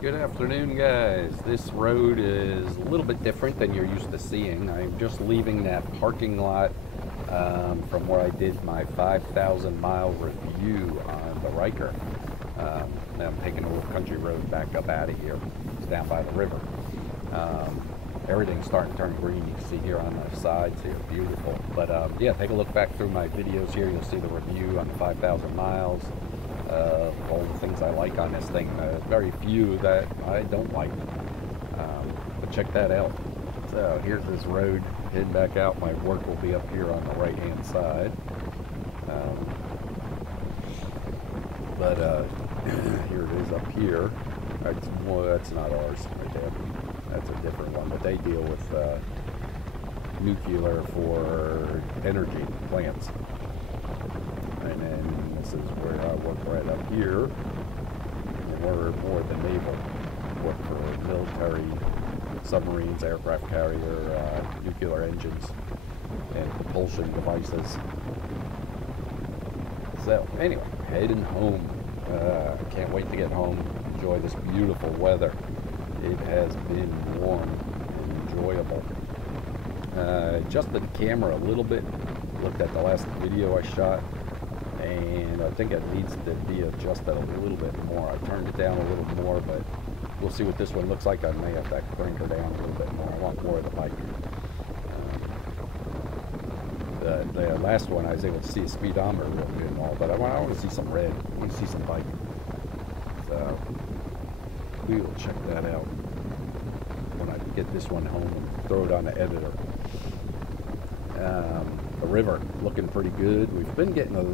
Good afternoon, guys. This road is a little bit different than you're used to seeing. I'm just leaving that parking lot from where I did my 5,000 mile review on the Riker. Now I'm taking a little country road back up out of here. It's down by the river. Um, Everything's starting to turn green. You can see here on the sides here, beautiful. But yeah, take a look back through my videos here. You'll see the review on the 5,000 miles. All the things I like on this thing. Very few that I don't like. But check that out. So here's this road heading back out. My work will be up here on the right hand side. But here it is up here. Well, that's not ours right there. That's a different one. But they deal with nuclear for energy plants. And then this is where I work right up here. And we're more the naval. Work for military, submarines, aircraft carrier, nuclear engines, and propulsion devices. So anyway, heading home. I can't wait to get home. Enjoy this beautiful weather. It has been warm and enjoyable. Adjusted the camera a little bit. Looked at the last video I shot, and I think it needs to be adjusted a little bit more. I turned it down a little more, but we'll see what this one looks like. I may have to crank her down a little bit more. I want more of the bike. The last one I was able to see a speedometer real good and all, but I want to see some red. I want to see some bike. So we will check that out when I get this one home and throw it on the editor. The river looking pretty good. We've been getting a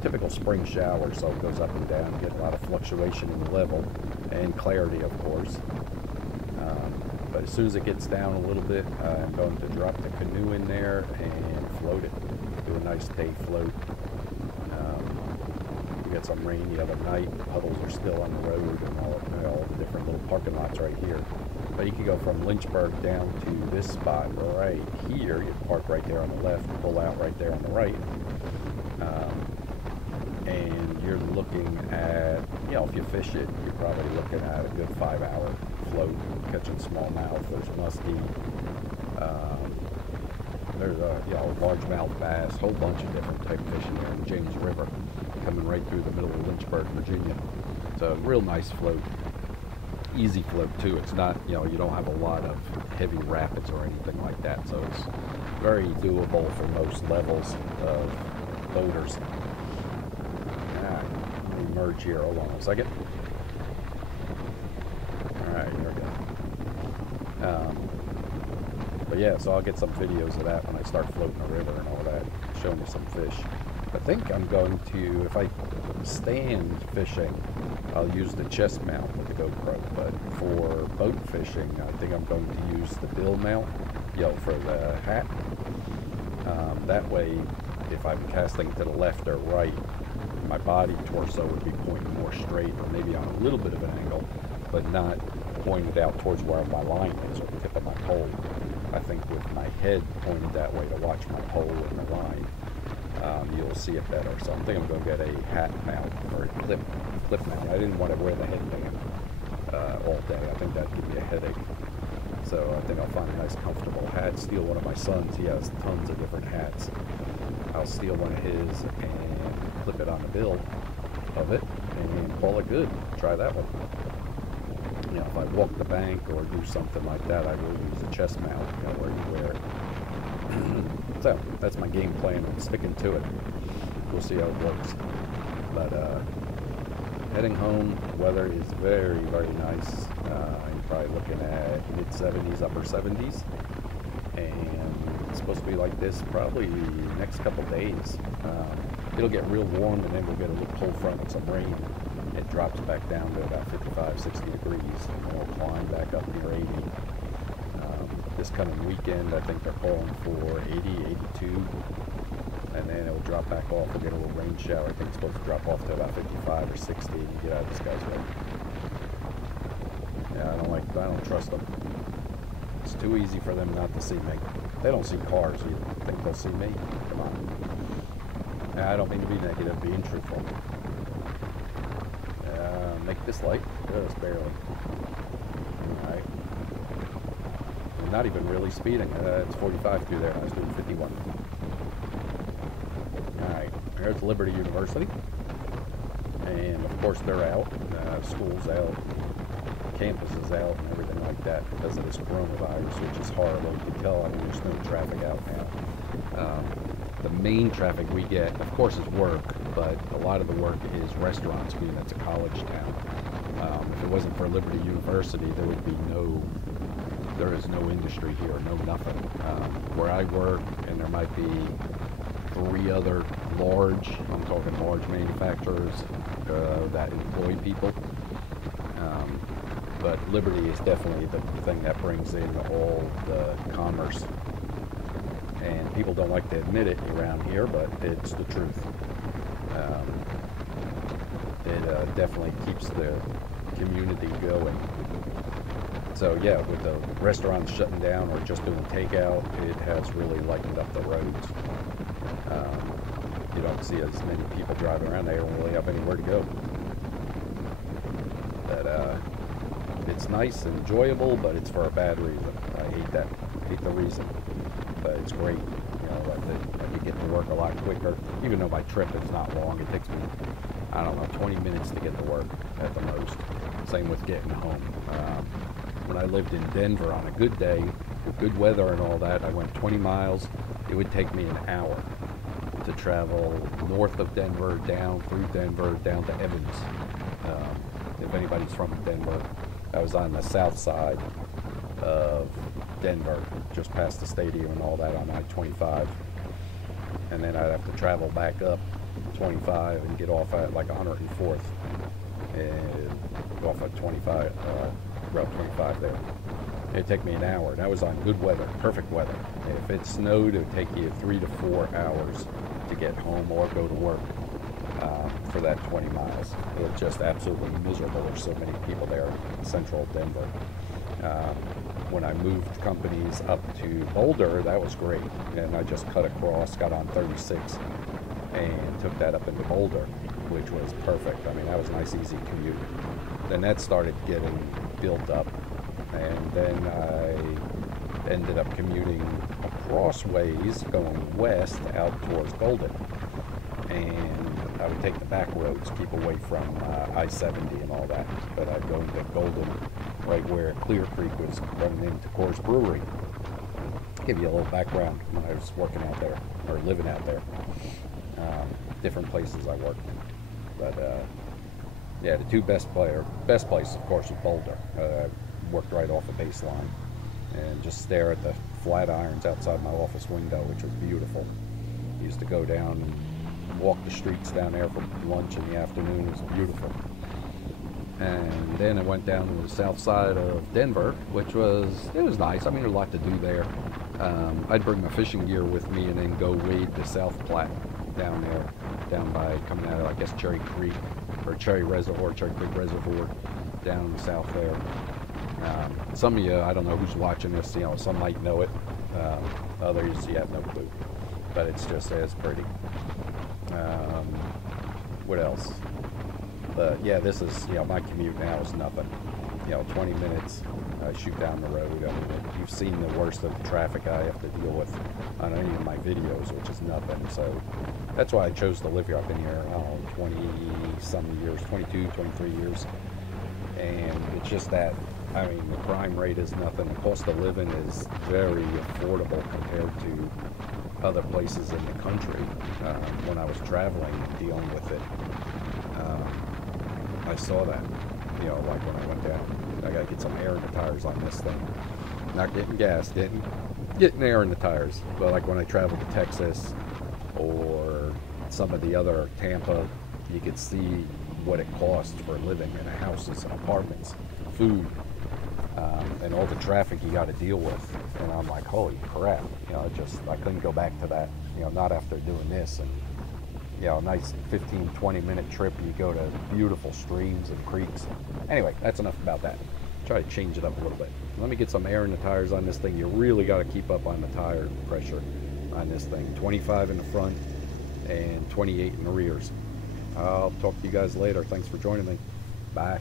typical spring shower, so it goes up and down. You get a lot of fluctuation in the level and clarity, of course. But as soon as it gets down a little bit, I'm going to drop the canoe in there and float it. Do a nice day float. We got some rain the other night. Puddles are still on the road and all the different little parking lots right here. But you can go from Lynchburg down to this spot right here. You park right there on the left, pull out right there on the right. And you're looking at, if you fish it, you're probably looking at a good 5-hour float, catching smallmouth. There's muskie. There's a largemouth bass, whole bunch of different type of fish in there in the James River, coming right through the middle of Lynchburg, Virginia. So real nice float. Easy float too. It's not, you don't have a lot of heavy rapids or anything like that, so it's very doable for most levels of boaters. Alright, let me merge here. Hold on a second. Alright, here we go. But yeah, so I'll get some videos of that when I start floating the river and all that, showing you some fish. I think I'm going to, if I stand fishing, I'll use the chest mount with the GoPro, but for boat fishing, I think I'm going to use the bill mount, for the hat. That way, if I'm casting to the left or right, my body torso would be pointing more straight, or maybe on a little bit of an angle, but not pointed out towards where my line is, or the tip of my pole. I think with my head pointed that way to watch my pole and the line, you'll see it better. So I think I'm going to get a hat mount or a clip mount. I didn't want to wear the headband all day. I think that'd give me a headache. So I think I'll find a nice comfortable hat. Steal one of my sons. He has tons of different hats. I'll steal one of his and clip it on the bill of it and call it good. Try that one. If I walk the bank or do something like that, I will use a chest mount, where you wear it. So that's my game plan. I'm sticking to it. We'll see how it works. But heading home, weather is very, very nice. You're probably looking at mid-70s, upper 70s. And it's supposed to be like this probably the next couple days. It'll get real warm, and then we'll get a little cold front with some rain. It drops back down to about 55, 60 degrees, and then we'll climb back up near 80. This coming weekend, I think they're calling for 80, 82, and then it will drop back off. We'll get a little rain shower. I think it's supposed to drop off to about 55 or 60 and get out of this guy's way. Yeah, I don't trust them. It's too easy for them not to see me. They don't see cars either. Think they'll see me? Come on. I don't mean to be negative, being truthful. Make This light, just barely. Alright. I'm not even really speeding. It's 45 through there. I was doing 51. Alright, here's Liberty University. And of course they're out. School's out. Campus is out and everything like that because of this coronavirus, which is horrible. You can tell, I mean, there's no traffic out now. The main traffic we get, of course, is work, but a lot of the work is restaurants, being that's a college town. If it wasn't for Liberty University, there would be there is no industry here, no nothing. Where I work, and there might be 3 other large, I'm talking large manufacturers that employ people. But Liberty is definitely the thing that brings in all the commerce. And people don't like to admit it around here, but it's the truth. It definitely keeps the community going. So yeah, with the restaurants shutting down or just doing takeout, it has really lightened up the roads. You don't see as many people driving around. They don't really have anywhere to go. But it's nice and enjoyable, but it's for a bad reason. I hate that. I hate the reason. But it's great. You know, that you get to work a lot quicker. Even though my trip is not long, it takes me, I don't know, 20 minutes to get to work at the most. Same with getting home. When I lived in Denver on a good day, with good weather and all that, I went 20 miles. It would take me an hour to travel north of Denver, down through Denver, down to Evans. If anybody's from Denver, I was on the south side of Denver, just past the stadium and all that on I-25. And then I'd have to travel back up 25 and get off at like 104th and go off at 25, Route 25 there. It'd take me an hour, and that was on good weather, perfect weather. If it snowed, it would take you 3 to 4 hours to get home or go to work for that 20 miles. It was just absolutely miserable. There's so many people there in central Denver. When I moved companies up to Boulder, that was great. And I just cut across, got on 36, and took that up into Boulder, which was perfect. I mean, that was a nice, easy commute. Then that started getting built up, and then I ended up commuting across ways, going west out towards Golden. And I would take the back roads, keep away from I-70 and all that. But I'd go into Golden, right where Clear Creek was running into Coors Brewery. Give you a little background when I was working out there, or living out there. Different places I worked in. But yeah, the two best place, of course, was Boulder. I worked right off the baseline and just stare at the flat irons outside my office window, which was beautiful. Used to go down and walk the streets down there for lunch in the afternoon. It was beautiful. And then I went down to the south side of Denver, which was nice. I mean, there's a lot to do there. I'd bring my fishing gear with me and then go wade the South Platte down there, down by coming out of, I guess, Cherry Creek, or Cherry Creek Reservoir, down south there. Some of you, I don't know who's watching this, you know, some might know it. Others, you have no clue. But it's just as pretty. What else? But yeah, this is, you know, my commute now is nothing. You know, 20 minutes, I shoot down the road. I mean, you've seen the worst of the traffic I have to deal with on any of my videos, which is nothing. So that's why I chose to live here. I've been here, I don't know, 20-some years, 22, 23 years. And it's just that, I mean, the crime rate is nothing. The cost of living is very affordable compared to other places in the country. When I was traveling and dealing with it, I saw that, you know, like when I went down. I gotta get some air in the tires on this thing. Not getting gas, getting air in the tires. But like when I traveled to Texas or some of the other Tampa, you could see what it costs for living in houses, apartments, food, and all the traffic you got to deal with. And I'm like, holy crap, you know, I couldn't go back to that, you know, not after doing this. And you know, a nice 15-20 minute trip, you go to beautiful streams and creeks. Anyway, that's enough about that. Try to change it up a little bit. Let me get some air in the tires on this thing. You really got to keep up on the tire pressure on this thing. 25 in the front and 28 in the rears. I'll talk to you guys later. Thanks for joining me. Bye.